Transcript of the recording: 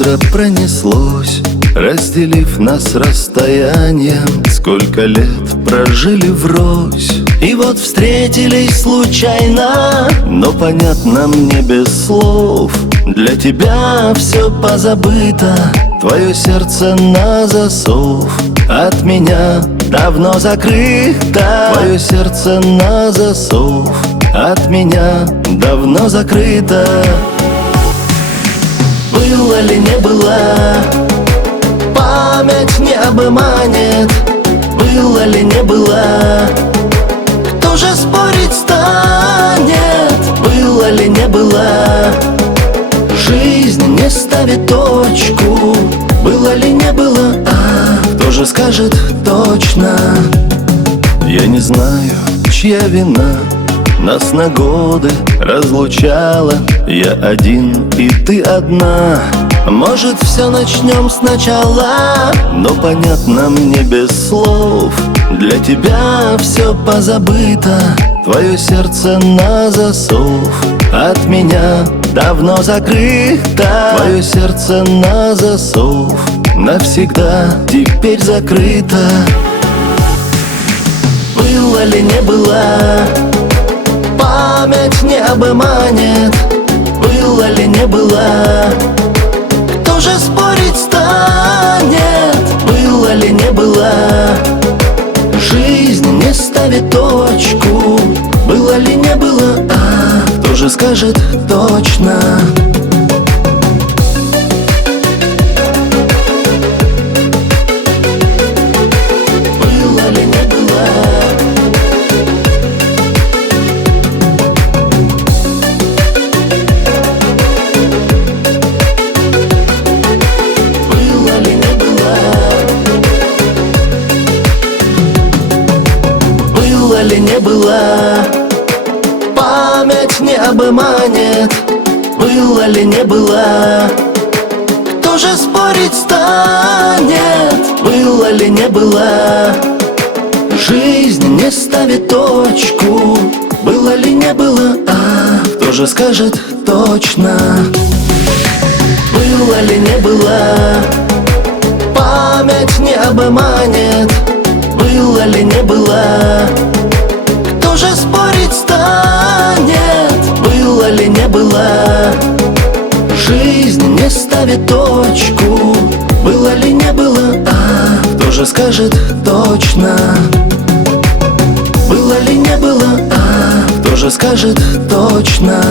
утро пронеслось, разделив нас расстоянием. Сколько лет прожили врозь, и вот встретились случайно. Но понятно мне без слов, для тебя все позабыто, твое сердце на засов. От меня давно закрыто, твое сердце на засов. От меня давно закрыто. Было ли не было, память не обманет. Было ли не было, кто же спорить станет? Было ли не было, жизнь не ставит точку. Было ли не было, кто же скажет точно? Я не знаю, чья вина нас на годы разлучала. Я один и ты одна. Может, все начнем сначала, но понятно мне без слов. Для тебя все позабыто, твое сердце на засов. От меня давно закрыто, твое сердце на засов. Навсегда теперь закрыто. Было ли не было, память не обманет. Было ли не было, кто же спорить станет? Было ли не было, жизнь не ставит точку. Было ли не было, кто же скажет точно? Было ли не было, память не обманет. Было ли не было, кто же спорить станет? Было ли не было, жизнь не ставит точку. Было ли не было, кто же скажет точно? Было ли не было, память не обманет. Было ли не было, кто же спорить станет? Было ли не было, жизнь не ставит точку. Было ли не было, кто же скажет точно? Было ли не было, кто же скажет точно?